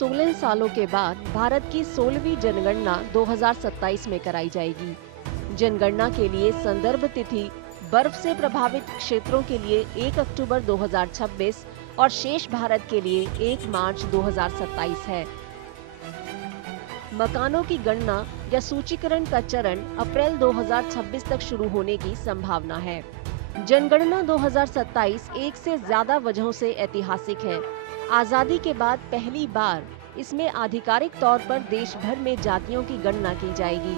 16 सालों के बाद भारत की 16वीं जनगणना 2027 में कराई जाएगी। जनगणना के लिए संदर्भ तिथि बर्फ से प्रभावित क्षेत्रों के लिए 1 अक्टूबर 2026 और शेष भारत के लिए 1 मार्च 2027 है। मकानों की गणना या सूचीकरण का चरण अप्रैल 2026 तक शुरू होने की संभावना है। जनगणना 2027 एक से ज्यादा वजहों से ऐतिहासिक है। आजादी के बाद पहली बार इसमें आधिकारिक तौर पर देश भर में जातियों की गणना की जाएगी।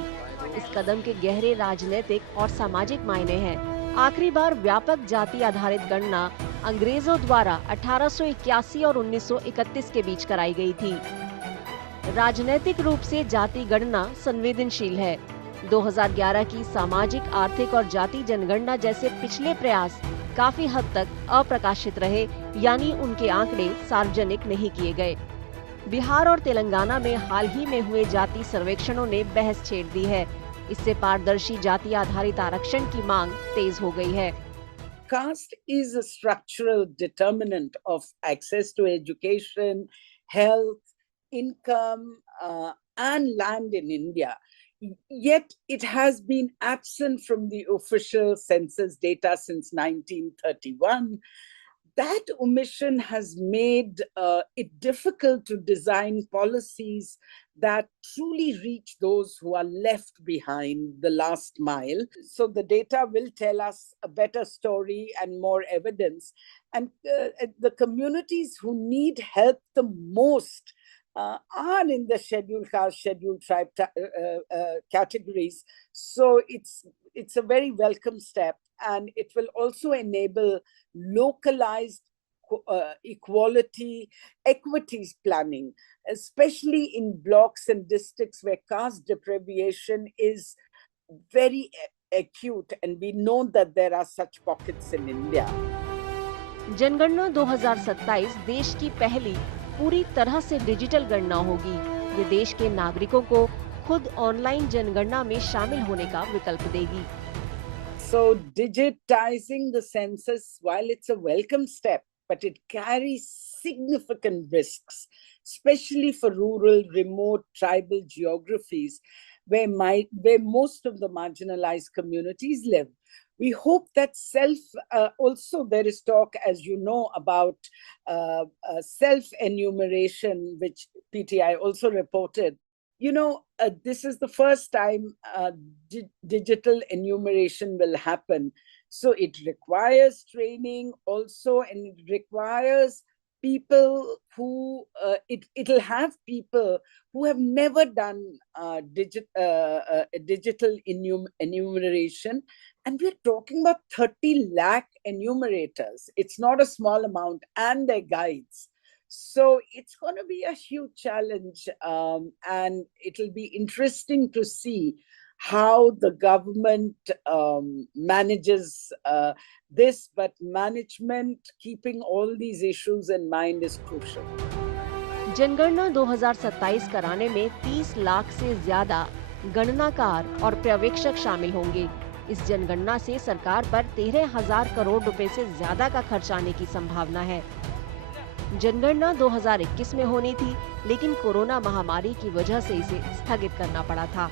इस कदम के गहरे राजनीतिक और सामाजिक मायने हैं। आखिरी बार व्यापक जाति आधारित गणना अंग्रेजों द्वारा 1881 और 1931 के बीच कराई गई थी। राजनीतिक रूप से जाति गणना संवेदनशील है। 2011 की सामाजिक, आर्थिक और जाति जनगणना जैसे पिछले प्रयास काफी हद तक अप्रकाशित रहे, यानी उनके आंकड़े सार्वजनिक नहीं किए गए। बिहार और तेलंगाना में हाल ही में हुए जाति सर्वेक्षणों ने बहस छेड़ दी है। इससे पारदर्शी जाति आधारित आरक्षण की मांग तेज हो गई है। Caste is a structural determinant of access to education, health, income, and land in India. Yet it has been absent from the official census data since 1931. That omission has made it difficult to design policies that truly reach those who are left behind, the last mile. So the data will tell us a better story and more evidence. And the communities who need help the most are in the scheduled caste, scheduled tribe categories. So it's a very welcome step, and it will also enable localized equities planning, especially in blocks and districts where caste deprivation is very acute, and we know that there are such pockets in India. जनगणना 2027 देश की पहली पूरी तरह से digital गणना होगी। ये देश के नागरिकों को खुद ऑनलाइन जनगणना में शामिल होने का विकल्प देगी। So digitizing the census, while it's a welcome step, but it carries significant risks, especially for rural, remote, tribal geographies where most of the marginalized communities live. We hope that also there is talk, as you know, about self-enumeration, which PTI also reported. This is the first time digital enumeration will happen. So it requires training also, and it requires people who, it'll have people who have never done digital enumeration. And we're talking about 30 lakh enumerators. It's not a small amount, and their guides. So it's going to be a huge challenge, and it'll be interesting to see how the government manages this, but management keeping all these issues in mind is crucial. जनगणना 2027 कराने में 30 लाख से ज्यादा गणनाकार और पर्यवेक्षक शामिल होंगे। इस जनगणना से सरकार पर 13,000 करोड़ रुपए से ज्यादा का खर्च आने की संभावना है। जनगणना 2021 में होनी थी, लेकिन कोरोना महामारी की वजह से इसे स्थगित करना पड़ा था।